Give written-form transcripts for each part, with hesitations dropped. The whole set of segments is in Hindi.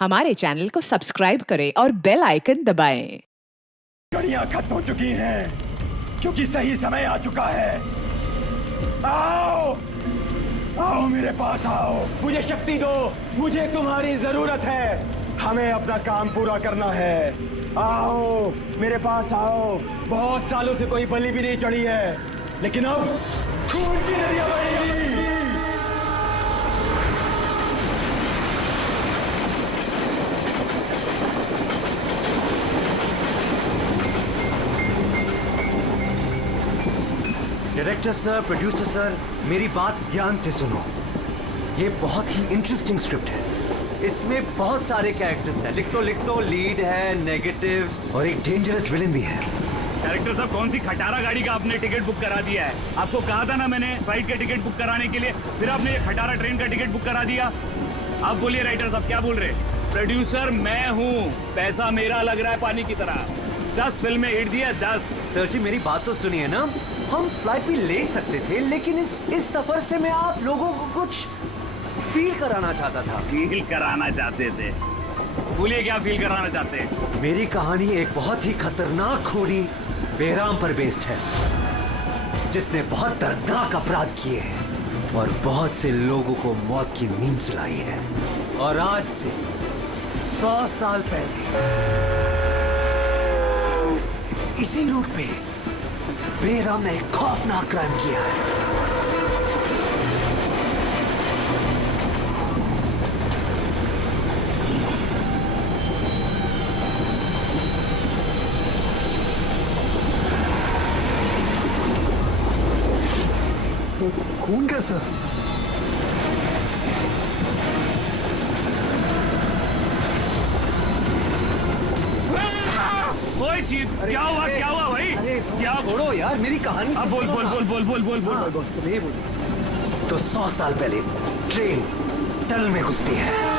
हमारे चैनल को सब्सक्राइब करें और बेल आइकन दबाएं। घड़ियां खत्म हो चुकी हैं क्योंकि सही समय आ चुका है। आओ आओ मेरे पास आओ, मुझे शक्ति दो, मुझे तुम्हारी जरूरत है। हमें अपना काम पूरा करना है। आओ मेरे पास आओ। बहुत सालों से कोई बलि भी नहीं चढ़ी है, लेकिन अब खून की नदियां बहेगी। डायरेक्टर सर, प्रोड्यूसर सर, मेरी बात ध्यान से सुनो। ये बहुत ही इंटरेस्टिंग स्क्रिप्ट है। इसमें बहुत सारे कैरेक्टर्स हैं। लिख तो लीड है, नेगेटिव और एक डेंजरस विलेन भी है। डायरेक्टर साहब, कौन सी खटारा गाड़ी का आपने टिकट बुक करा दिया है? आपको कहा था ना मैंने फ्लाइट का टिकट बुक कराने के लिए, फिर आपने ये खटारा ट्रेन का टिकट बुक करा दिया। आप बोलिए राइटर साहब, क्या बोल रहे? प्रोड्यूसर मैं हूँ, पैसा मेरा लग रहा है पानी की तरह। 10 फिल्में हिट दी है, 10। सर जी मेरी बात तो सुनिए ना। हम फ्लाइट भी ले सकते थे, लेकिन इस सफर से मैं आप लोगों को कुछ फील कराना चाहता था। फील कराना चाहते थे? बोलिए क्या फील कराना चाहते हैं? मेरी कहानी एक बहुत ही खतरनाक खूनी बेराम पर बेस्ड है, जिसने बहुत दर्दनाक अपराध किए हैं और बहुत से लोगों को मौत की नींद सुलाई है। और आज से 100 साल पहले इसी रूट पे बेराम ने एक खौफनाक क्राइम किया है। खून कैसा? कोई चीज क्या हुआ भाई? क्या छोड़ो यार मेरी कहानी। अब बोल। तो 100 साल पहले ट्रेन टनल में घुसती है।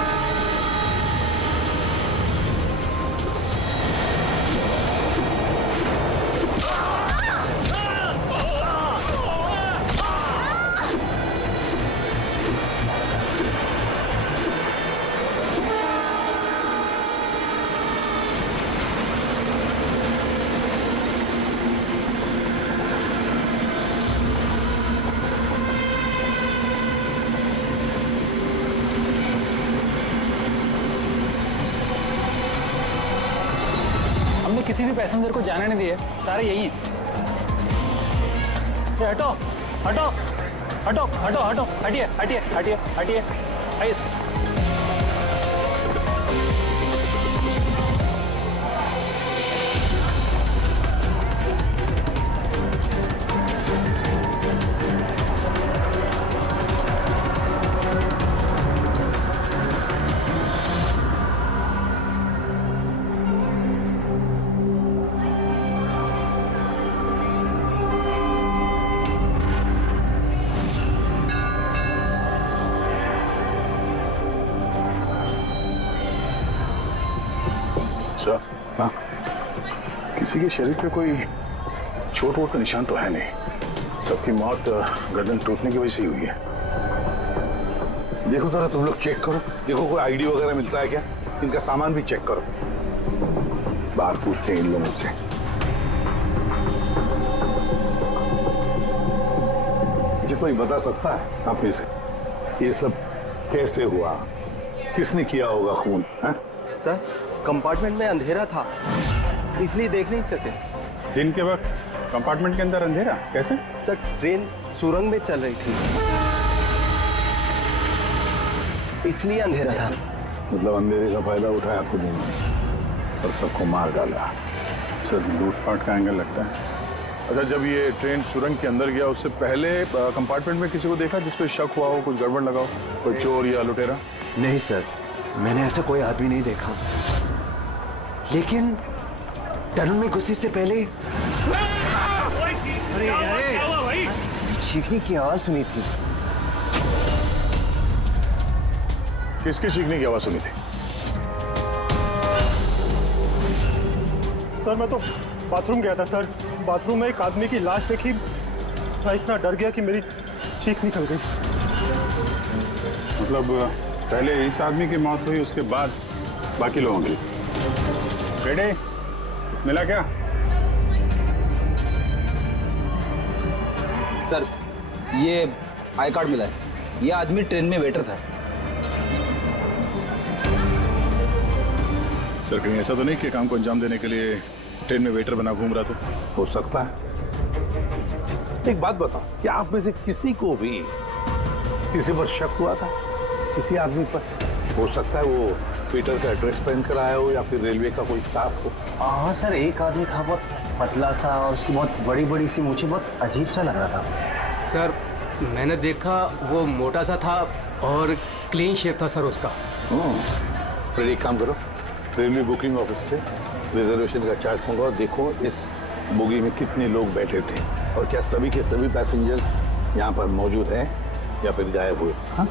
हमने किसी भी पैसेंजर को जाने नहीं दिए, सारे यही हैं। हटो हटो हटो हटो हटो, हटिए हटिए हटिए हटिए, आइए। सर, हाँ, किसी के शरीर पे कोई चोट वोट का निशान तो है नहीं। सबकी मौत गर्दन टूटने की वजह से ही हुई है। देखो जरा तुम लोग चेक करो, देखो कोई आईडी वगैरह मिलता है क्या। इनका सामान भी चेक करो। बाहर पूछते हैं इन लोगों से। मुझे कोई बता सकता है आप में से ये सब कैसे हुआ, किसने किया होगा खून? है सर, कंपार्टमेंट में अंधेरा था, इसलिए देख नहीं सके। दिन के वक्त कंपार्टमेंट के अंदर अंधेरा कैसे? सर, ट्रेन सुरंग में चल रही थी, इसलिए अंधेरा था। मतलब अंधेरे का फायदा उठाया खुद ने और सबको मार डाला। सर, लूटपाट का एंगल लगता है। अच्छा, जब ये ट्रेन सुरंग के अंदर गया उससे पहले कंपार्टमेंट में किसी को देखा जिसपे शक हुआ हो, कुछ गड़बड़ लगा हो, कोई चोर या लुटेरा? नहीं सर, मैंने ऐसा कोई आदमी नहीं देखा, लेकिन टनल में घुसने से पहले चीखने की आवाज सुनी थी। किसकी चीखने की आवाज सुनी थी? सर, मैं तो बाथरूम गया था सर। बाथरूम में एक आदमी की लाश देखी, मैं इतना डर गया कि मेरी चीख निकल गई। मतलब पहले इस आदमी की मौत हुई, उसके बाद बाकी लोगों की। बेटे मिला क्या? सर ये आई कार्ड मिला है। ये आदमी ट्रेन में वेटर था। सर कहीं ऐसा तो नहीं कि काम को अंजाम देने के लिए ट्रेन में वेटर बना घूम रहा था? हो सकता है। एक बात बताओ, क्या आप में से किसी को भी किसी पर शक हुआ था? किसी आदमी पर? हो सकता है वो पीटर का एड्रेस पहन कर आया हो या फिर रेलवे का कोई स्टाफ हो। हाँ सर, एक आदमी था बहुत पतला सा और उसकी बहुत बड़ी बड़ी सी मूछें, बहुत अजीब सा लग रहा था। सर मैंने देखा वो मोटा सा था और क्लीन शेव था सर उसका। फिर एक काम करो, रेलवे बुकिंग ऑफिस से रिजर्वेशन का चार्ज मंगाओ, देखो इस बोगी में कितने लोग बैठे थे और क्या सभी के सभी पैसेंजर्स यहाँ पर मौजूद हैं या फिर गायब हुए। हाँ?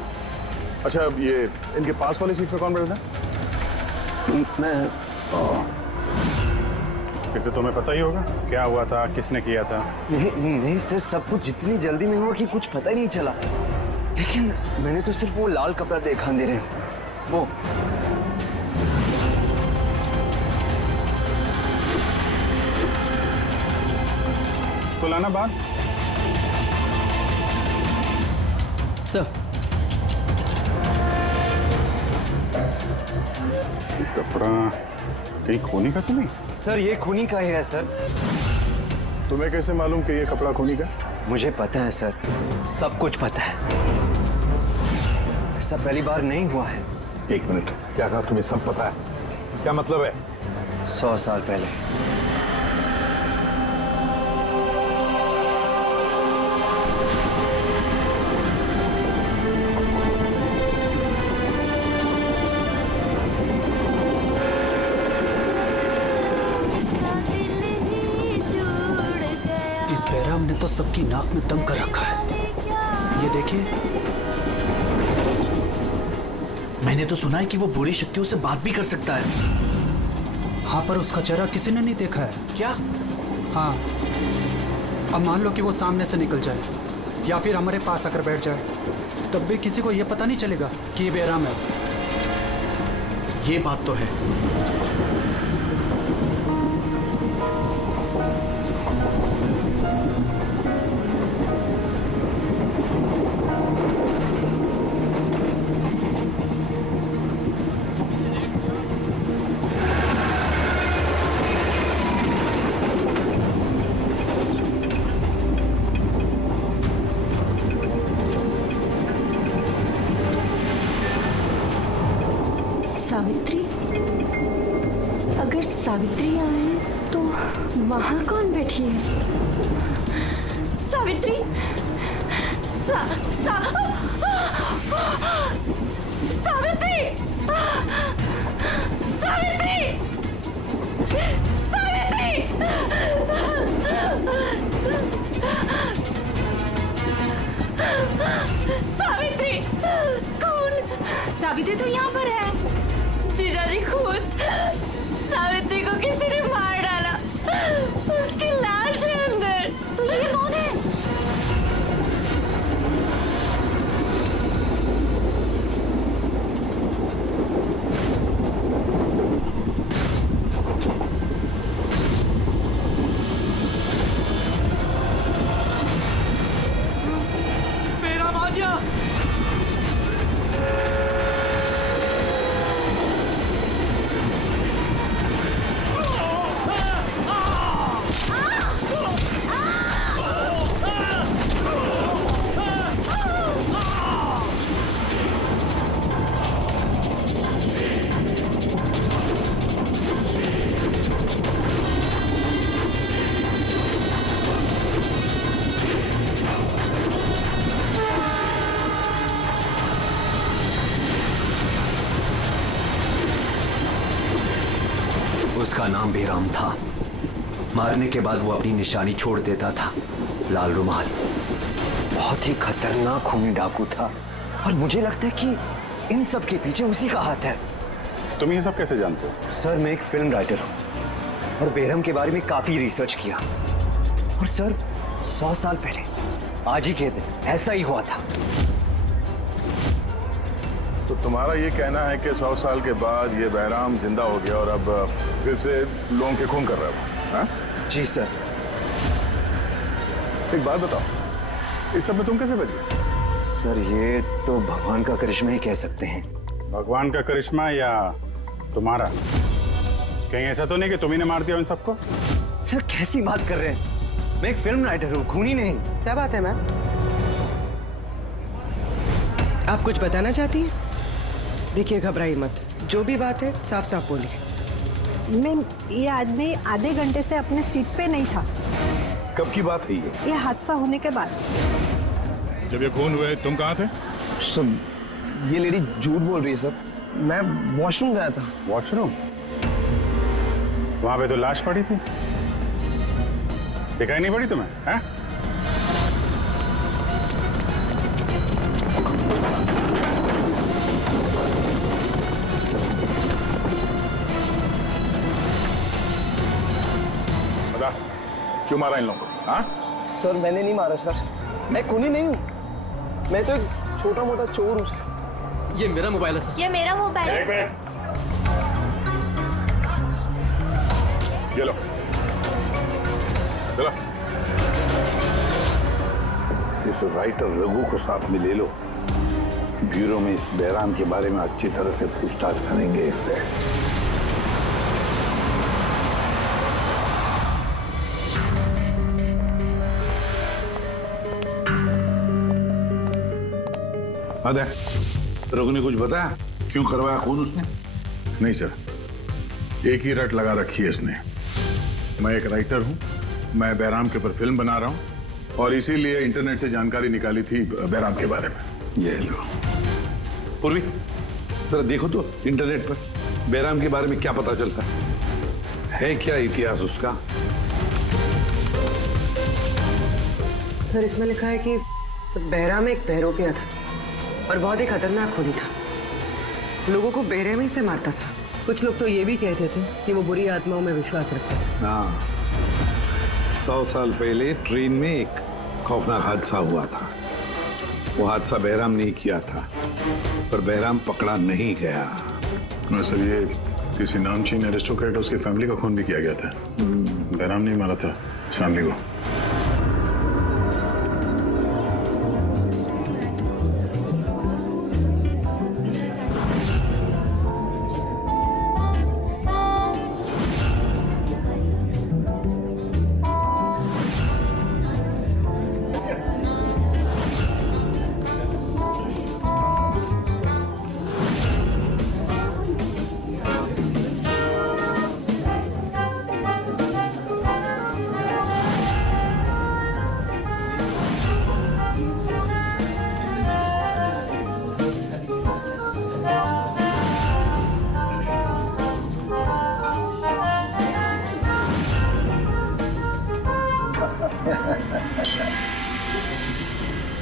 अच्छा, ये इनके पास वाली सीट पे कौन बैठा था? मैं फिर तो तुम्हें पता ही होगा क्या हुआ था, किसने किया था। नहीं सर, सब कुछ इतनी जल्दी में हुआ कि कुछ पता ही नहीं चला। लेकिन मैंने तो सिर्फ वो लाल कपड़ा देखा अंधेरे में। वो तो लाना बात। सर कपड़ा कहीं खूनी का तो नहीं? सर ये खूनी का ही है सर। तुम्हें कैसे मालूम कि ये कपड़ा खूनी का? मुझे पता है सर, सब कुछ पता है। ऐसा पहली बार नहीं हुआ है। एक मिनट, क्या कहा? तुम्हें सब पता है? क्या मतलब है? 100 साल पहले इस बैराम ने तो सबकी नाक में दम कर रखा है। ये देखिए। मैंने तो सुना है कि वो बुरी शक्तियों से बात भी कर सकता है। हाँ, पर उसका चेहरा किसी ने नहीं देखा है। क्या? हाँ, अब मान लो कि वो सामने से निकल जाए या फिर हमारे पास आकर बैठ जाए, तब भी किसी को ये पता नहीं चलेगा कि ये बैराम है। ये बात तो है। सावित्री? अगर सावित्री आए तो वहां कौन बैठी है? सावित्री! सावित्री! सावित्री! सावित्री! सावित्री! कौन? सावित्री तो यहाँ पर है। जीजाजी खुद सावित्री को किसी ने मार डाला। उसकी लाश है अंदर। तो ये कौन है? मेरा मादिया! उसका नाम बेराम था। मारने के बाद वो अपनी निशानी छोड़ देता था, लाल रुमाल। बहुत ही खतरनाक खूनी डाकू था और मुझे लगता है कि इन सब के पीछे उसी का हाथ है। तुम ये सब कैसे जानते हो? सर मैं एक फिल्म राइटर हूँ और बेरहम के बारे में काफी रिसर्च किया। और सर 100 साल पहले आज ही के दिन ऐसा ही हुआ था। तो तुम्हारा ये कहना है कि 100 साल के बाद ये बहराम जिंदा हो गया और अब फिर से लोगों के खून कर रहा है? हाँ? जी सर। एक बात बताओ, इस सब में तुम कैसे बच गए? सर ये तो भगवान का करिश्मा ही कह सकते हैं। भगवान का करिश्मा या तुम्हारा? कहीं ऐसा तो नहीं कि तुम ही ने मार दिया उन सबको? सर कैसी बात कर रहे हैं? मैं एक फिल्म राइटर हूँ, खूनी नहीं। क्या बात है मैम? आप कुछ बताना चाहती हैं? देखिए घबराइए मत, जो भी बात है साफ साफ बोलिए। मैम ये आदमी आधे घंटे से अपने सीट पे नहीं था। कब की बात है ये हादसा होने के बाद। जब ये खून हुए तुम कहाँ थे? सब ये लेडी झूठ बोल रही है सर। मैं वॉशरूम गया था। वॉशरूम? वहां पे तो लाश पड़ी थी, दिखाई नहीं पड़ी तुम्हें? हैं? बता, क्यों मारा इन लोगों को? हाँ? सर मैंने नहीं मारा सर, मैं खूनी नहीं हूँ, मैं तो एक छोटा मोटा चोर हूँ सर। ये मेरा मोबाइल है सर। ये मेरा मोबाइल है। ये लो, चलो। इस राइटर रघु को साथ में ले लो, ब्यूरो में इस बहराम के बारे में अच्छी तरह से पूछताछ करेंगे इससे। अरे रघु ने कुछ बताया क्यों करवाया खून उसने? नहीं सर, एक ही रट लगा रखी है इसने। मैं एक राइटर हूं, मैं बहराम के ऊपर फिल्म बना रहा हूं और इसीलिए इंटरनेट से जानकारी निकाली थी बहराम के बारे में। ये लो पूर्वी, जरा देखो तो इंटरनेट पर बहराम के बारे में क्या पता चलता है क्या इतिहास उसका? सर इसमें लिखा है कि बहराम एक बहरोपिया था और बहुत ही खतरनाक खूनी था। लोगों को बेरहमी से मारता था। कुछ लोग तो ये भी कहते थे कि वो बुरी आत्माओं में विश्वास रखता है। हाँ, 100 साल पहले ट्रेन में एक खौफनाक हादसा हुआ था। वो हादसा बहराम ने किया था, पर बहराम पकड़ा नहीं गया। सर ये किसी नामचीन एरिस्टोक्रेट उसकी फैमिली का खून भी किया गया था। बहराम ने मारा था फैमिली को।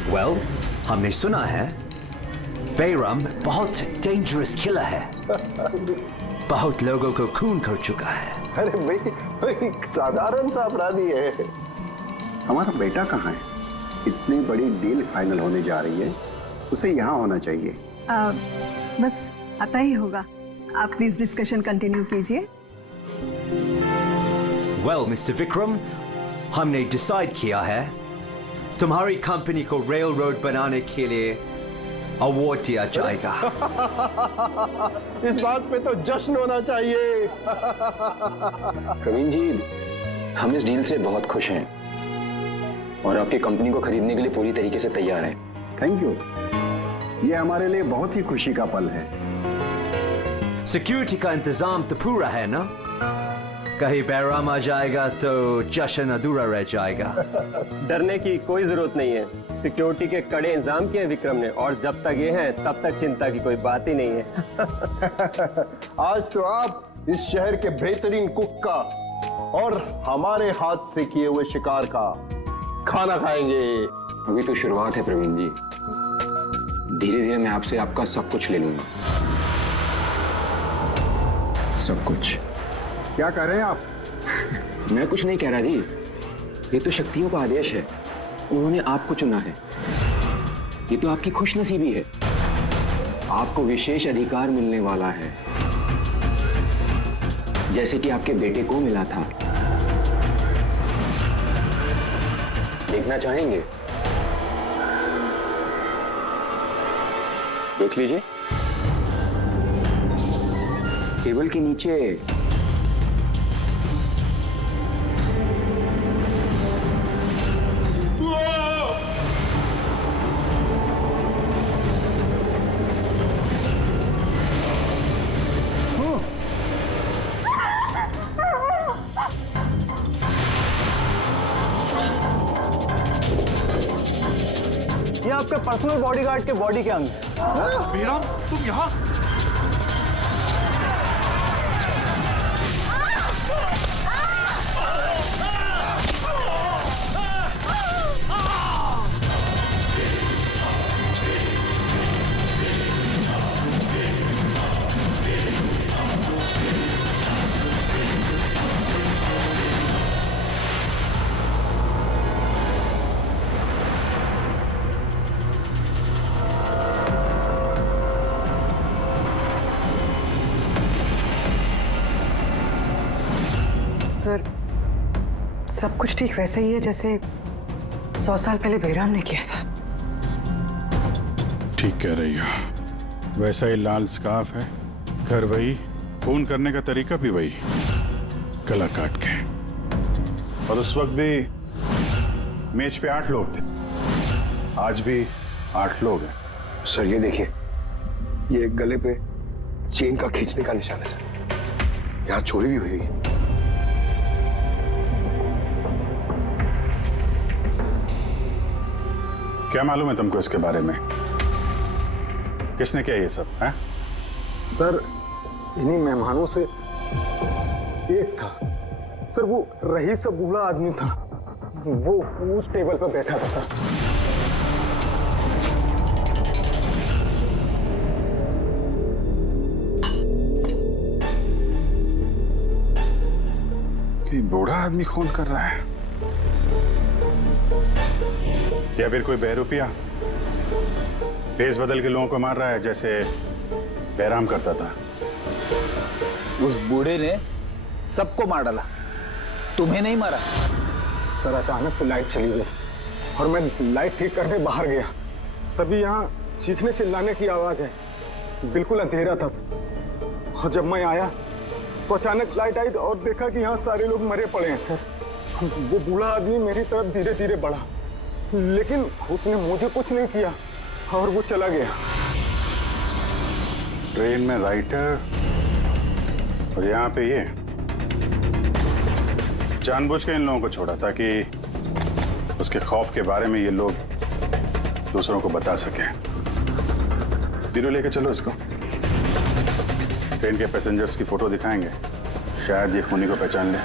Well, हमने सुना है बहराम बहुत डेंजरस किलर है, बहुत लोगों को खून कर चुका है। अरे भाई साधारण सा अपराधी है। हमारा बेटा कहाँ है? इतनी बड़ी डील फाइनल होने जा रही है, उसे यहाँ होना चाहिए। बस आता ही होगा। आप प्लीज डिस्कशन कंटिन्यू कीजिए। Well, Mr. Vikram, हमने डिसाइड किया है तुम्हारी कंपनी को रेल रोड बनाने के लिए अवार्ड दिया जाएगा। इस बात पे तो जश्न होना चाहिए। प्रवीण जी, हम इस डील से बहुत खुश हैं और आपकी कंपनी को खरीदने के लिए पूरी तरीके से तैयार हैं। थैंक यू, ये हमारे लिए बहुत ही खुशी का पल है। सिक्योरिटी का इंतजाम तो पूरा है ना? कहीं बहराम आ जाएगा तो जश्न अधूरा रह जाएगा। डरने की कोई जरूरत नहीं है। सिक्योरिटी के कड़े इंतजाम किए विक्रम ने, और जब तक ये हैं तब तक चिंता की कोई बात ही नहीं है। आज तो आप इस शहर के बेहतरीन कुक का और हमारे हाथ से किए हुए शिकार का खाना खाएंगे। अभी तो शुरुआत है प्रवीण जी, धीरे धीरे मैं आपसे आपका सब कुछ ले लूंगा। सब कुछ। क्या कह रहे हैं आप? मैं कुछ नहीं कह रहा जी, ये तो शक्तियों का आदेश है। उन्होंने आपको चुना है, ये तो आपकी खुशनसीबी है। आपको विशेष अधिकार मिलने वाला है, जैसे कि आपके बेटे को मिला था। देखना चाहेंगे? देख लीजिए। टेबल के नीचे ये आपके पर्सनल बॉडीगार्ड के बॉडी के अंग हैं। बेराम, तुम यहाँ? सर, सब कुछ ठीक वैसे ही है जैसे 100 साल पहले बेराम ने किया था। ठीक कह रही हो। वैसा ही लाल स्कार्फ है, घर वही, खून करने का तरीका भी वही, गला काट के। और उस वक्त भी मेज पे 8 लोग थे, आज भी 8 लोग हैं। सर ये देखिए, ये गले पे चेन का खींचने का निशान है सर। यहाँ चोरी भी हुई है। क्या मालूम है तुमको इसके बारे में? किसने किया ये सब है? सर इन्हीं मेहमानों से एक था सर, वो रईस सा बूढ़ा आदमी था, वो उस टेबल पर बैठा था सर। कि बूढ़ा आदमी खून कर रहा है या फिर कोई बहरूपिया भेस बदल के लोगों को मार रहा है जैसे बैराम करता था। उस बूढ़े ने सबको मार डाला, तुम्हें नहीं मारा। सर अचानक से लाइट चली गई और मैं लाइट ठीक करने बाहर गया, तभी यहाँ चीखने चिल्लाने की आवाज है। बिल्कुल अंधेरा था और जब मैं आया तो अचानक लाइट आई और देखा कि यहाँ सारे लोग मरे पड़े हैं सर। वो बूढ़ा आदमी मेरी तरफ धीरे धीरे बढ़ा, लेकिन उसने मुझे कुछ नहीं किया और वो चला गया। ट्रेन में राइटर और यहाँ पे ये जानबूझ के इन लोगों को छोड़ा ताकि उसके खौफ के बारे में ये लोग दूसरों को बता सके। बीरो लेके चलो इसको, ट्रेन के पैसेंजर्स की फोटो दिखाएंगे, शायद ये खूनी को पहचान ले।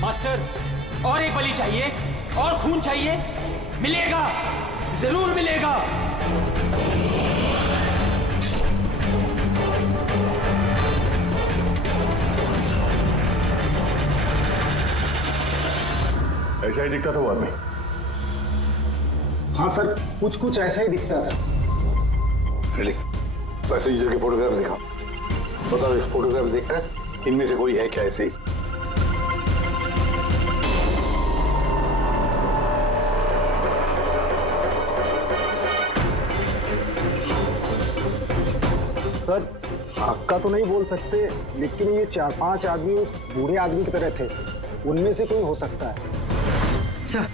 मास्टर, और एक बलि चाहिए, और खून चाहिए। मिलेगा, जरूर मिलेगा। ऐसा ही दिखता था वो आदमी। हाँ सर, कुछ कुछ ऐसा ही दिखता था। पैसेंजर के फोटोग्राफ दिखाओ, बताओ इस फोटोग्राफ देखकर इनमें से कोई है क्या ऐसे ही? सर आपका तो नहीं बोल सकते, लेकिन ये 4-5 आदमी उस बूढ़े आदमी की तरह थे, उनमें से कोई हो सकता है। सर,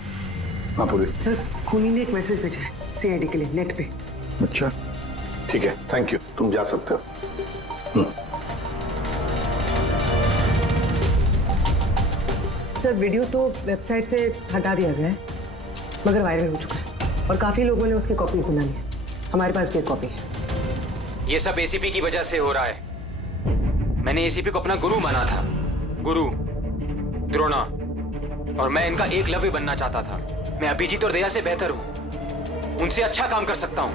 हाँ पूरी। सर खूनी ने एक मैसेज भेजा है सीआईडी के लिए नेट पे। अच्छा ठीक है, थैंक यू, तुम जा सकते हो। सर वीडियो तो वेबसाइट से हटा दिया गया है, मगर वायरल हो चुका है और काफी लोगों ने उसकी कॉपीज बना ली। हमारे पास भी एक कॉपी है। ये सब एसीपी की वजह से हो रहा है। मैंने एसीपी को अपना गुरु माना था, गुरु द्रोणा, और मैं इनका एकलव्य बनना चाहता था। मैं अभिजीत और दया से बेहतर हूं, उनसे अच्छा काम कर सकता हूं,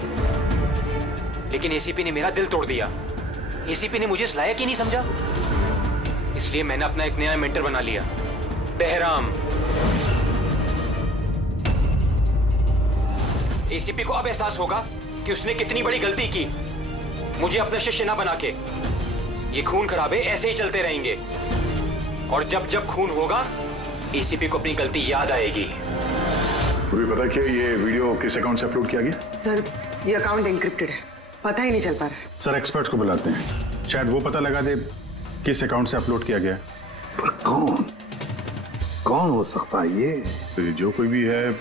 लेकिन एसीपी ने मेरा दिल तोड़ दिया। एसीपी ने मुझे इस लायक ही नहीं समझा, इसलिए मैंने अपना एक नया मेंटर बना लिया, बहराम। एसीपी को अब एहसास होगा कि उसने कितनी बड़ी गलती की, मुझे अपना शिष्य ना बना के। ये खून खराबे ऐसे ही चलते रहेंगे, और जब जब खून होगा एसीपी को अपनी गलती याद आएगी। तुम्हें पता क्या ये वीडियो किस अकाउंट से अपलोड किया गया? सर ये अकाउंट एन्क्रिप्टेड है, पता ही नहीं चल पा रहा है। सर एक्सपर्ट्स को बुलाते हैं, शायद वो पता लगा दे किस अकाउंट से अपलोड किया गया। पर कौन कौन हो सकता है ये? तो जो कोई भी है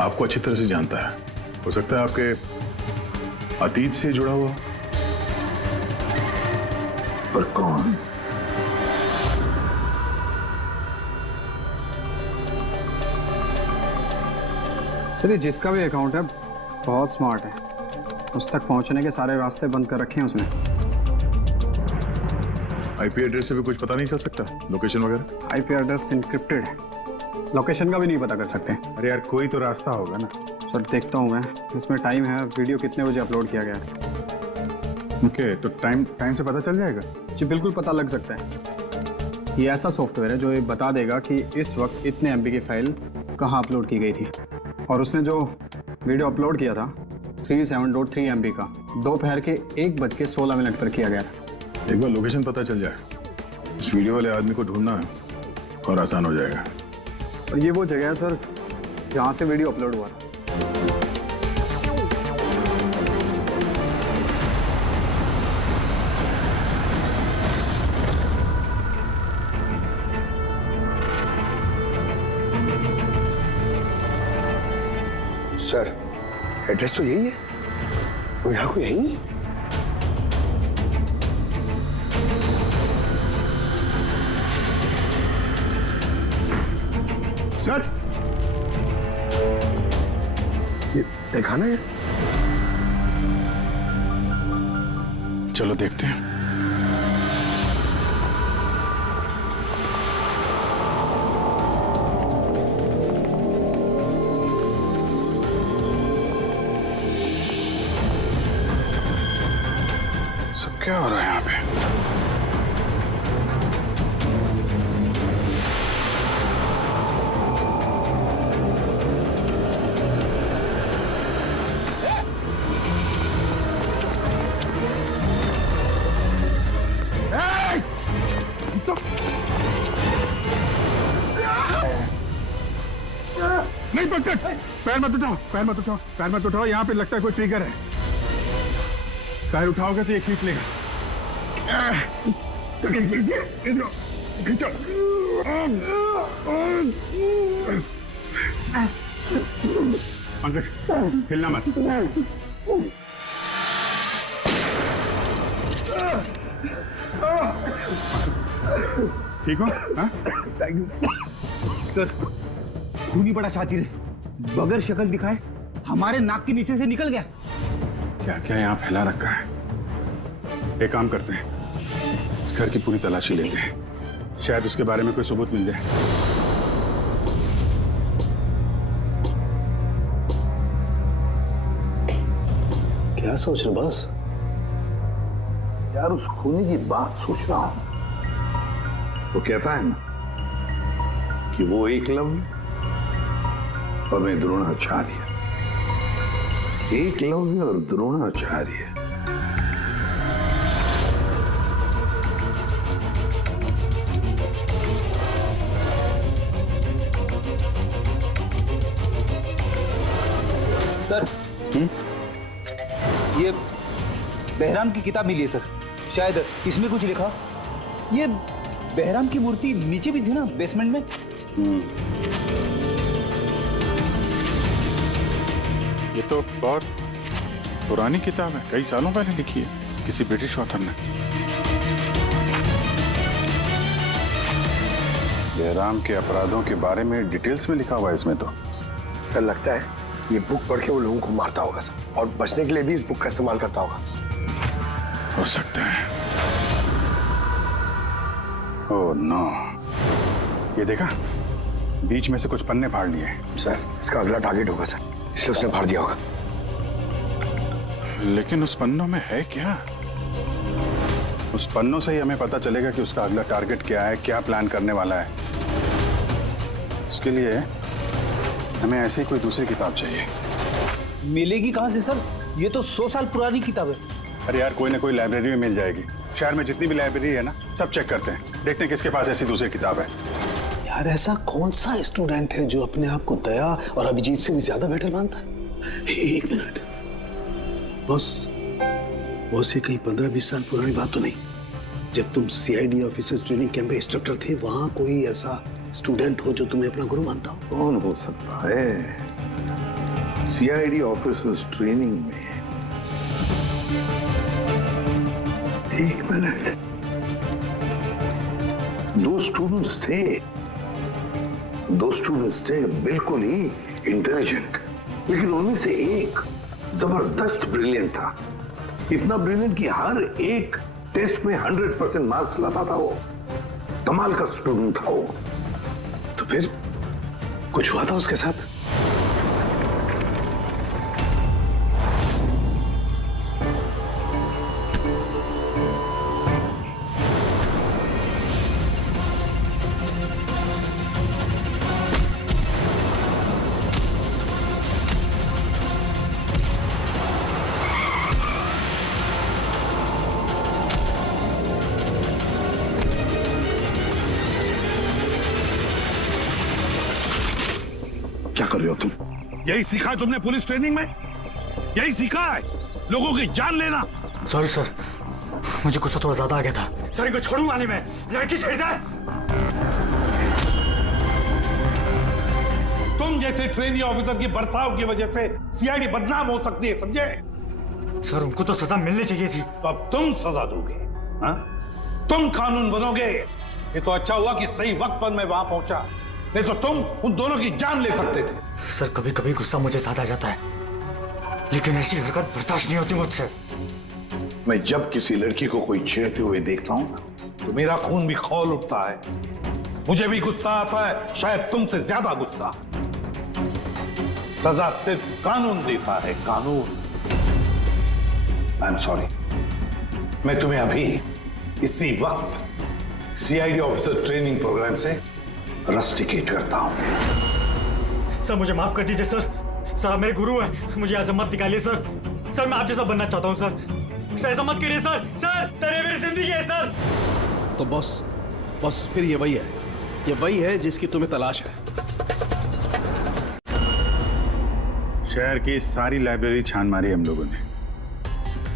आपको अच्छी तरह से जानता है, हो सकता है आपके अतीत से जुड़ा हुआ। पर कौन? चलिए, जिसका भी अकाउंट है बहुत स्मार्ट है, उस तक पहुंचने के सारे रास्ते बंद कर रखे हैं उसने। आईपी एड्रेस से भी कुछ पता नहीं चल सकता, लोकेशन वगैरह? आईपी एड्रेस इनक्रिप्टेड है, लोकेशन का भी नहीं पता कर सकते। अरे यार कोई तो रास्ता होगा ना। सर देखता हूँ मैं, इसमें टाइम है, वीडियो कितने बजे अपलोड किया गया है। ओके, तो टाइम से पता चल जाएगा? जी बिल्कुल पता लग सकता है। ये ऐसा सॉफ्टवेयर है जो ये बता देगा कि इस वक्त इतने MB की फाइल कहाँ अपलोड की गई थी, और उसने जो वीडियो अपलोड किया था 37.3 MB का दोपहर के 1:16 पर किया गया था। एक बार लोकेशन पता चल जाए, इस वीडियो वाले आदमी को ढूंढना और आसान हो जाएगा। और ये वो जगह है सर जहाँ से वीडियो अपलोड हुआ था। सर एड्रेस तो यही है, तो यहाँ को यही नहीं। सर ये देखा ना, चलो देखते हैं। सब क्या हो रहा है यहाँ पे? नहीं पकड़, पैर मत उठाओ, पैर मत उठाओ, पैर मत उठाओ। यहाँ पे लगता है कोई ट्रिगर है, पैर उठाओगे तो ये खींच लेगा। खींचो। पंकज हिलना मत। ठीक हो? Thank you sir. खूनी बड़ा शातिर है, बगैर शक्ल दिखाए हमारे नाक के नीचे से निकल गया। क्या क्या यहाँ फैला रखा है? एक काम करते हैं, इस घर की पूरी तलाशी लेते हैं, शायद उसके बारे में कोई सबूत मिल जाए। क्या सोच रहे बस? यार उस खूनी की बात सोच रहा हूं। वो कहता है ना कि वो एकलव्य और मैं द्रोणाचार्य। एकलव्य और द्रोणाचार्य। सर ये बहराम की किताब मिली है सर, शायद इसमें कुछ लिखा। ये बहराम की मूर्ति नीचे भी थी ना बेसमेंट में। ये तो बहुत पुरानी किताब है, कई सालों पहले लिखी है किसी ब्रिटिश ऑथर ने। बहराम के अपराधों के बारे में डिटेल्स में लिखा हुआ है इसमें तो। सर लगता है ये बुक पढ़ के वो लोगों को मारता होगा सर, और बचने के लिए भी इस बुक का इस्तेमाल करता होगा। हो सकता है। ओह नो, ये देखा, बीच में से कुछ पन्ने फाड़ लिए। सर, इसका अगला टारगेट होगा सर, इसलिए उसने फाड़ दिया होगा। लेकिन उस पन्नों में है क्या? उस पन्नों से ही हमें पता चलेगा कि उसका अगला टारगेट क्या है, क्या प्लान करने वाला है। उसके लिए हमें ऐसी कोई दूसरी किताब चाहिए। मिलेगी कहाँ से सर? ये तो 100 साल पुरानी किताब है। अरे यार, कोई ना कोई लाइब्रेरी में मिल जाएगी। शहर में जितनी भी लाइब्रेरी है ना, सब चेक करते हैं, देखते हैं किसके पास ऐसी दूसरी किताब है। यार ऐसा कौन सा स्टूडेंट है जो अपने आप को दया और अभिजीत से भी ज्यादा बेटर मानता है? एक मिनट बॉस, ये कहीं 15-20 साल पुरानी बात तो नहीं? जब तुम सीआईडी ऑफिसर्स ट्रेनिंग कैंप में इंस्ट्रक्टर थे, वहां कोई ऐसा स्टूडेंट हो जो तुम्हें अपना गुरु मानता हो? कौन हो सकता है? सीआईडी ऑफिसर्स ट्रेनिंग में एक मिनट, 2 स्टूडेंट्स थे बिल्कुल ही इंटेलिजेंट, लेकिन उनमें से एक जबरदस्त ब्रिलियंट था। इतना ब्रिलियंट कि हर एक टेस्ट में 100% मार्क्स लाता था। वो कमाल का स्टूडेंट था वो। तो फिर कुछ हुआ था उसके साथ? क्या कर रहे हो तुम? यही सीखा है तुमने पुलिस ट्रेनिंग में? यही सीखा है लोगों की जान लेना? सॉरी सर, मुझे गुस्सा थोड़ा ज्यादा आ गया था। सर इनको छोड़ूंगा नहीं मैं, लड़की छेड़ दे। तुम जैसे ट्रेनी ऑफिसर की बर्ताव की वजह से सीआईडी बदनाम हो सकती है, समझे? सर उनको तो सजा मिलनी चाहिए थी। तो अब तुम सजा दोगे? हाँ? तुम कानून बनोगे? ये तो अच्छा हुआ कि सही वक्त पर मैं वहां पहुंचा, नहीं तो तुम उन दोनों की जान ले सकते थे। सर कभी कभी गुस्सा मुझे ज्यादा आ जाता है, लेकिन ऐसी हरकत बर्दाश्त नहीं होती मुझसे। मैं जब किसी लड़की को कोई छेड़ते हुए देखता हूं तो मेरा खून भी खौल उठता है, मुझे भी गुस्सा आता है, शायद तुमसे ज्यादा गुस्सा। सजा सिर्फ कानून देता है, कानून। आई एम सॉरी, मैं तुम्हें अभी इसी वक्त सीआईडी ऑफिसर ट्रेनिंग प्रोग्राम से रस्टिकेट करता हूं। सर मुझे माफ कर दीजिए सर। सर आप मेरे गुरु हैं, मुझे ऐसा मत निकालिए सर। सर मैं आप जैसा बनना चाहता हूं सर। सर ऐसा मत करिए सर। सर ये मेरी जिंदगी है सर। तो बॉस फिर ये वही है जिसकी तुम्हें तलाश है। शहर की सारी लाइब्रेरी छान मारी हम लोगों ने,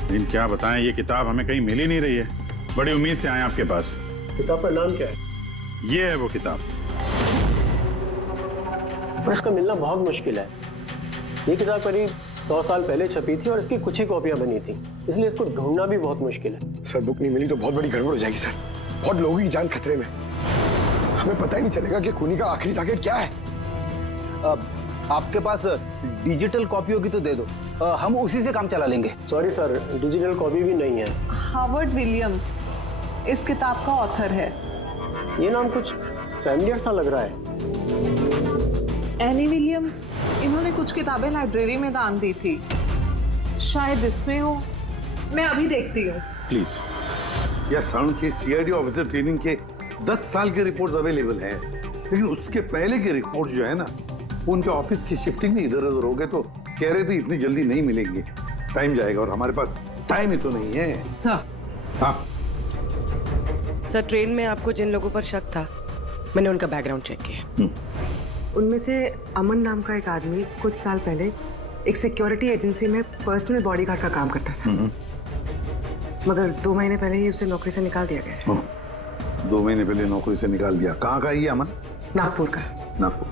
लेकिन क्या बताएं, ये किताब हमें कहीं मिल ही नहीं रही है। बड़ी उम्मीद से आए आपके पास। किताब का नाम क्या है? ये है वो किताब। पर इसका मिलना बहुत मुश्किल है। ये किताब करीब 100 साल पहले छपी थी और इसकी कुछ ही कॉपियां बनी थी, इसलिए इसको ढूंढना भी बहुत मुश्किल है। सर बुक नहीं मिली तो बहुत बड़ी गड़बड़ हो जाएगी सर। बहुत लोगों की जान खतरे में, हमें पता ही नहीं चलेगा कि खूनी का आखिरी टारगेट क्या है। आपके पास डिजिटल कॉपी होगी तो दे दो, हम उसी से काम चला लेंगे। सॉरी सर, डिजिटल कॉपी भी नहीं है। हार्वर्ड विलियम्स इस किताब का ऑथर है। ये नाम कुछ फैमिलियर सा लग रहा है। एनी विलियम्स, इन्होंने कुछ किताबें लाइब्रेरी में दान दी थी, शायद इसमें हो। मैं अभी देखती हूँ। प्लीज। यार साउंड के सीआईडी ऑफिसर ट्रेनिंग के 10 साल के रिपोर्ट्स अवेलेबल हैं, लेकिन उसके पहले के रिपोर्ट जो है ना, उनके ऑफिस की शिफ्टिंग भी इधर उधर हो गए, तो कह रहे थे इतनी जल्दी नहीं मिलेंगे, टाइम जाएगा, और हमारे पास टाइम ही तो नहीं है। सर। हाँ सर, ट्रेन में आपको जिन लोगों पर शक था, मैंने उनका बैकग्राउंड चेक किया। उनमें से अमन नाम का एक आदमी कुछ साल पहले एक सिक्योरिटी एजेंसी में पर्सनल बॉडीगार्ड का काम करता था, मगर 2 महीने पहले ही उसे नौकरी से निकाल दिया गया। 2 महीने पहले नौकरी से निकाल दिया। कहाँ का है ये अमन? नागपुर का। नागपुर।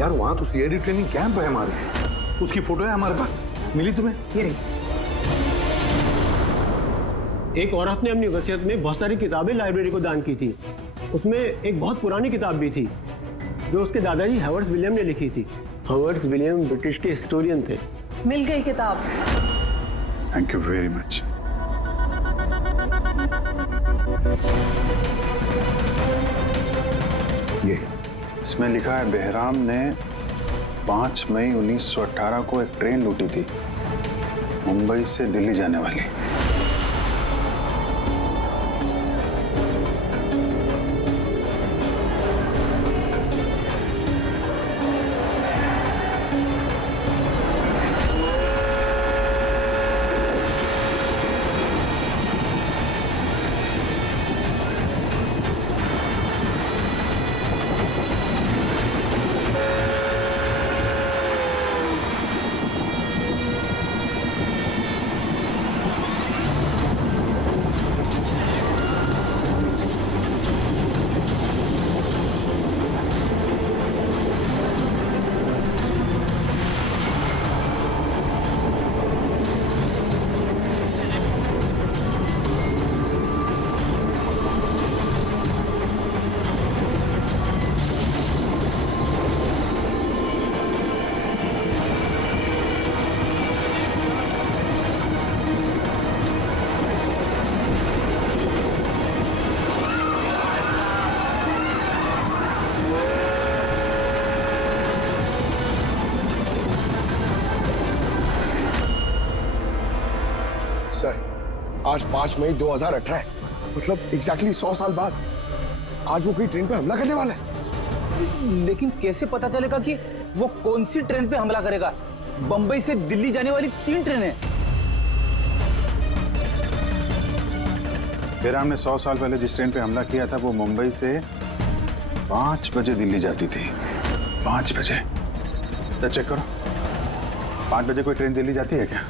यार वहां तो सीआईडी ट्रेनिंग कैंप है हमारे, उसकी फोटो है हमारे पास, मिली तुम्हें? ये रही। एक औरत ने अपनी वसीयत में बहुत सारी किताबें लाइब्रेरी को दान की थी। उसमें एक बहुत पुरानी किताब भी थी जो उसके दादाजी हावर्ड विलियम ने लिखी थी। हावर्ड विलियम ब्रिटिश के हिस्टोरियन थे। मिल गई किताब। Thank you very much. इसमें लिखा है बेहराम ने 5 मई 1918 को एक ट्रेन लूटी थी, मुंबई से दिल्ली जाने वाली। आज 5 मई 2018 है, मतलब एग्जैक्टली 100 साल बाद आज वो कोई ट्रेन पे हमला करने वाला है। लेकिन कैसे पता चलेगा कि वो कौन सी ट्रेन पे हमला करेगा? बंबई से दिल्ली जाने वाली 3 ट्रेनें। बेहराम ने 100 साल पहले जिस ट्रेन पे हमला किया था वो मुंबई से 5 बजे दिल्ली जाती थी। 5 बजे? तो चेक करो, 5 बजे कोई ट्रेन दिल्ली जाती है क्या?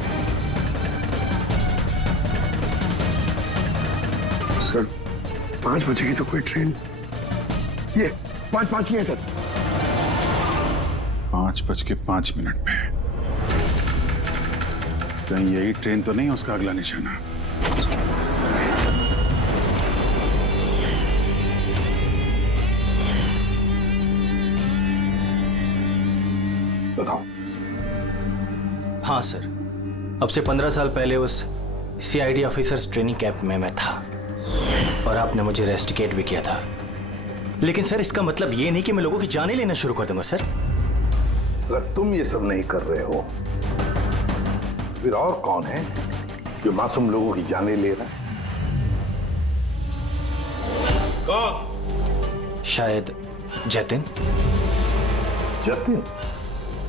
सर 5 बजे की तो कोई ट्रेन, ये 5:05 की है सर। 5:05 पे कहीं यही ट्रेन तो नहीं उसका अगला निशाना? बताओ। हाँ सर, अब से 15 साल पहले उस CID ऑफिसर्स ट्रेनिंग कैंप में मैं था और आपने मुझे रेस्टिकेट भी किया था। लेकिन सर इसका मतलब ये नहीं कि मैं लोगों की जानें लेना शुरू कर दूंगा सर। अगर तुम ये सब नहीं कर रहे हो फिर और कौन है जो मासूम लोगों की जानें ले रहा है? कौन? शायद जतिन। जतिन?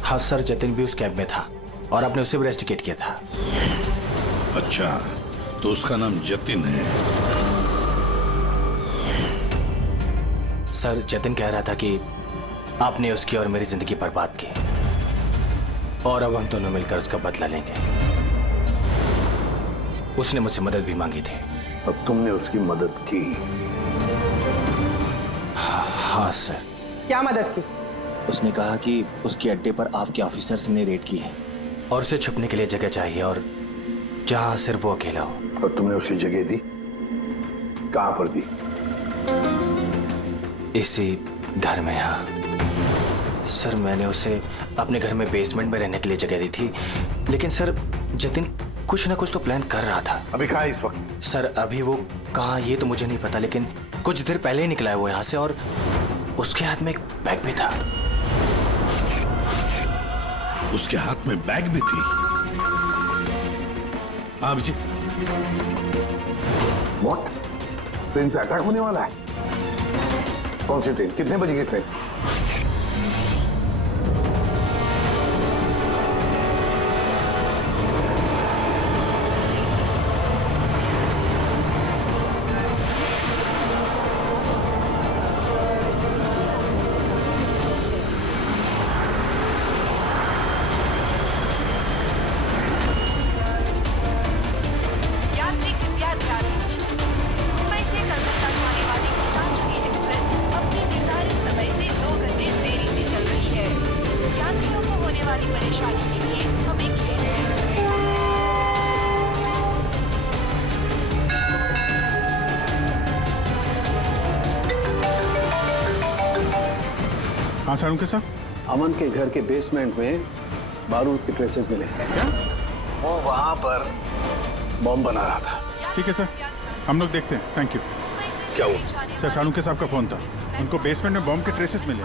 हाँ सर, जतिन भी उस कैंप में था और आपने उसे भी रेस्टिकेट किया था। अच्छा, तो उसका नाम जतिन है। सर जतिन कह रहा था कि आपने उसकी और मेरी जिंदगी बर्बाद की और अब हम दोनों मिलकर उसका बदला लेंगे। उसने मुझसे मदद भी मांगी थी। और तुमने उसकी मदद की? हाँ सर। क्या मदद की? उसने कहा कि उसके अड्डे पर आपके ऑफिसर्स ने रेड की है और उसे छुपने के लिए जगह चाहिए और जहां सिर्फ वो अकेला हो। और तुमने उसे जगह दी? कहां पर दी? इसी घर में। हाँ सर, मैंने उसे अपने घर में बेसमेंट में रहने के लिए जगह दी थी, लेकिन सर जतिन कुछ ना कुछ तो प्लान कर रहा था। अभी कहाँ है इस वक्त? सर अभी वो कहाँ ये तो मुझे नहीं पता, लेकिन कुछ देर पहले ही निकला है वो यहाँ से और उसके हाथ में एक बैग भी था। उसके हाथ में बैग भी थी? अभिजीत, व्हाट? ट्रेन पे अटैक होने वाला है? कौन सी ट्रेन? कितने बजे की ट्रेन? हाँ सारुण के साथ? अमन के घर के बेसमेंट में बारूद के ट्रेसेस मिले। क्या? वो वहां पर बॉम्ब बना रहा था। ठीक है सर, हम लोग देखते हैं। Thank you. क्या हुआ? सर सारुण के साहब का फोन था, उनको बेसमेंट में बॉम्ब के ट्रेसेस मिले।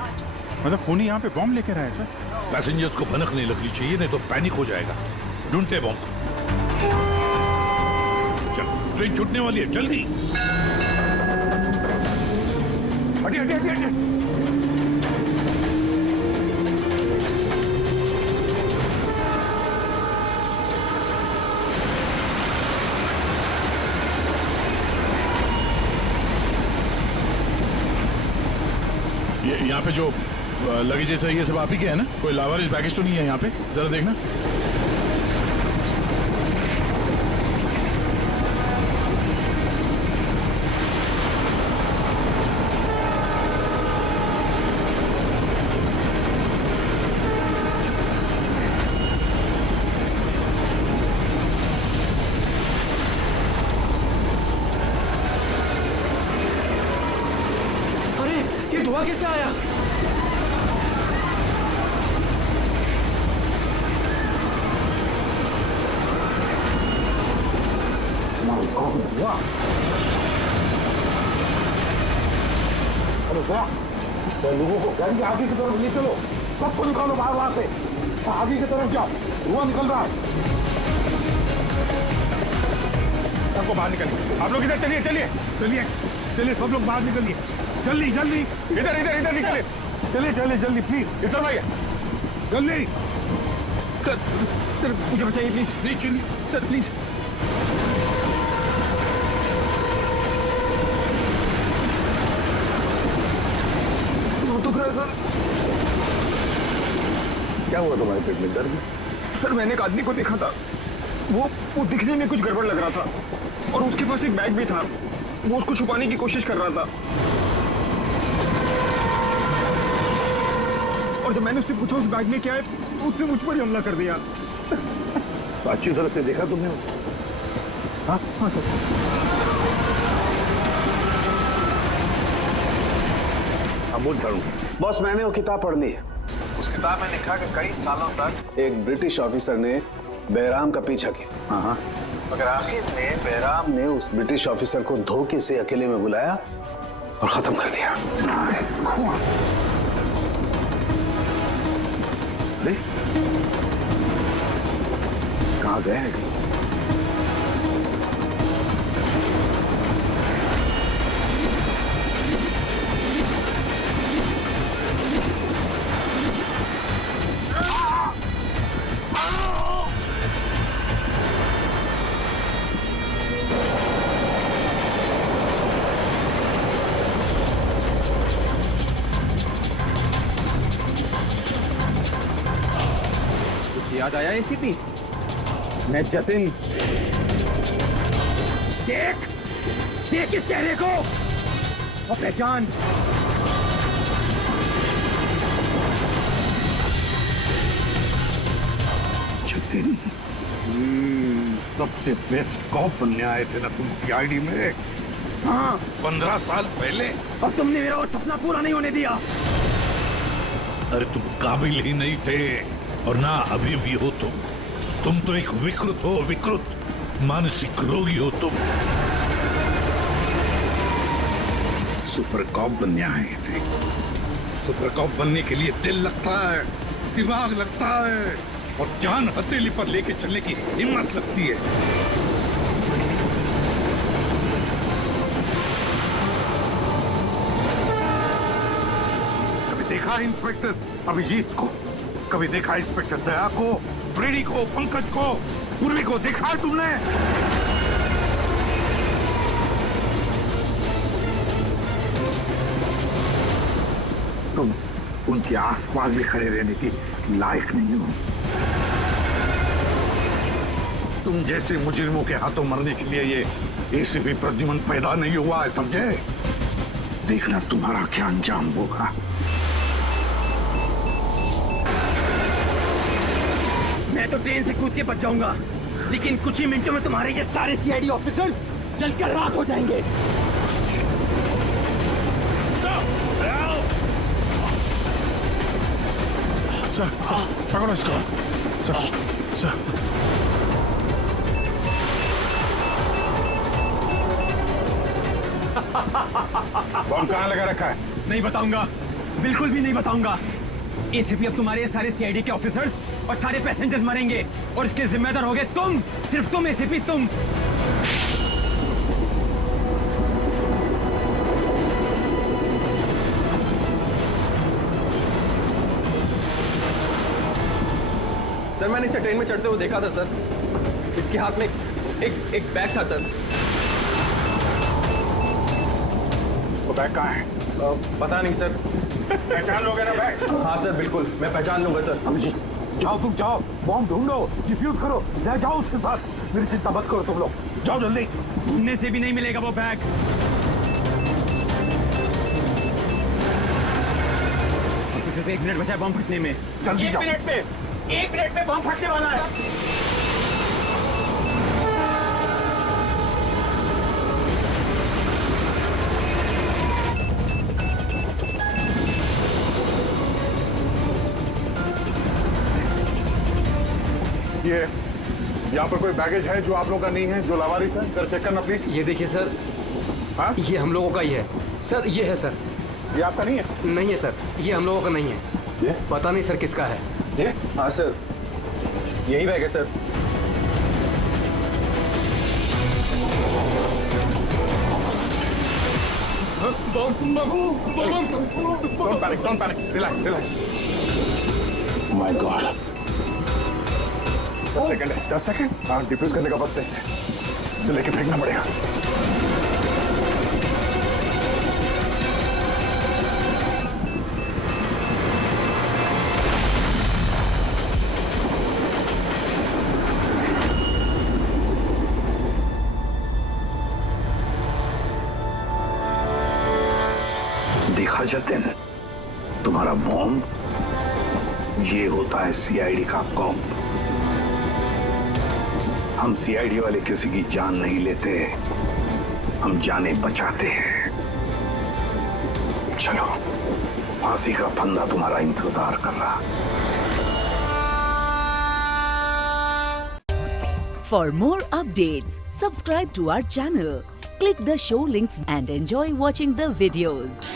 मतलब खूनी यहाँ पे बॉम्ब लेकर आया सर? पैसेंजर्स को भनक नहीं लगनी चाहिए, नहीं तो पैनिक हो जाएगा। ढूंढते बॉम्ब। चल, ट्रेन छूटने वाली है, जल्दी। हटिए हटिए हटिए हटिए। यहाँ पे जो लगेज है ये सब आप ही के है ना? कोई लावारिस बैगेज तो नहीं है यहाँ पे? जरा देखना। अरे ये धुआं कैसे आया? तो लोगों को गाड़ी के आगे की तरफ ले चलो, सबको निकालो बाहर वहां से, आगे की तरफ जाओ, धुआं निकल रहा है। सबको बाहर निकलिए। आप लोग इधर चलिए चलिए चलिए चलिए, सब लोग बाहर निकलिए जल्दी जल्दी। इधर इधर इधर निकलिए, चलिए चलिए जल्दी प्लीज। इस तरफ आइए जल्दी। सर सर मुझे बचाइए प्लीज। नहीं चलिए सर प्लीज। सर क्या हुआ तुम्हारे पेट में? दर्द? सर मैंने एक आदमी को देखा था, वो दिखने में कुछ गड़बड़ लग रहा था और उसके पास एक बैग भी था, वो उसको छुपाने की कोशिश कर रहा था और जब मैंने उससे पूछा उस बैग में क्या है तो उसने मुझ पर ही हमला कर दिया। तो अच्छी तरह से देखा तुमने? हाँ सर। बॉस मैंने वो किताब पढ़ ली है। उस किताब में लिखा कि कई सालों तक एक ब्रिटिश ऑफिसर ने बहराम का पीछा किया, मगर आखिर में बहराम ने उस ब्रिटिश ऑफिसर को धोखे से अकेले में बुलाया और खत्म कर दिया। कहाँ गए हैं? याद आया एसीपी? मैं जतिन। देख देख इस चेहरे को और पहचान। जतिन, सबसे बेस्ट कॉप बनने आए थे ना तुम सीआईडी में? हाँ 15 साल पहले। और तुमने मेरा वो सपना पूरा नहीं होने दिया। अरे तुम काबिल ही नहीं थे और ना अभी भी हो। तुम तो एक विकृत हो, विकृत मानसिक रोगी हो तुम। सुपर कॉप बनने आए थे। सुपर कॉप बनने के लिए दिल लगता है, दिमाग लगता है और जान हथेली पर लेके चलने की हिम्मत लगती है। कभी देखा इंस्पेक्टर अभिजीत को? कभी देखा इंस्पेक्टर दया को, फ्रेडी को, पंकज को, पूर्वी को? देखा है तुमने? तुम उनके आसपास भी खड़े रहने की लायक नहीं हो। तुम जैसे मुजरिमों के हाथों मरने के लिए ये एसीपी प्रद्युमन पैदा नहीं हुआ है, समझे? देखना तुम्हारा क्या अंजाम होगा। मैं तो ट्रेन से कूद के बच जाऊंगा, लेकिन कुछ ही मिनटों में तुम्हारे ये सारे सीआईडी ऑफिसर्स जलकर राख हो जाएंगे। सर पकड़ो इसको। सर बॉम्ब कहाँ लगा रखा है? नहीं बताऊंगा। बिल्कुल भी नहीं बताऊंगा। एसीपी अब तुम्हारे सारे सीआईडी के ऑफिसर्स और सारे पैसेंजर्स मरेंगे और इसके जिम्मेदार होगे तुम, सिर्फ तुम एसीपी, तुम। सर मैंने इसे ट्रेन में चढ़ते हुए देखा था सर। इसके हाथ में एक बैग था सर। वो बैग कहाँ है? पता नहीं सर। पहचान लोगे ना बैग? हाँ सर बिल्कुल, मैं पहचान लूंगा सर। अभिजीत जाओ, तुम जाओ, बॉम्ब ढूंढो, डिफ्यूज करो, ले जाओ उसके साथ। मेरी चिंता मत करो तुम लोग, जाओ जल्दी। ढूंढने से भी नहीं मिलेगा वो बैग। सिर्फ 1 मिनट बचा है बॉम्ब फटने में। जल्दी जाओ। 1 मिनट में बॉम्ब फटने वाला है। ये यहाँ पर कोई बैगेज है जो आप लोगों का नहीं है, जो लावारिस है? सर चेक करना प्लीज। ये देखिए सर। हाँ? ये हम लोगों का ही है सर। ये है सर। ये आपका नहीं है? नहीं है सर, ये हम लोगों का नहीं है। ये पता नहीं सर किसका है। ये? हाँ सर, यही बैग है sir. Don't panic. Relax. My God. 10 second है। 10 सेकंड? हाँ, डिफ्यूज करने का वक्त है इसे लेके फेंकना पड़ेगा। देखा जतिन, तुम्हारा बॉम्ब, ये होता है सीआईडी का कॉम्प। हम सीआईडी वाले किसी की जान नहीं लेते, हम जाने बचाते हैं। चलो, फांसी का फंदा तुम्हारा इंतजार कर रहा। For more updates, subscribe to our channel, click the show links and enjoy watching the videos.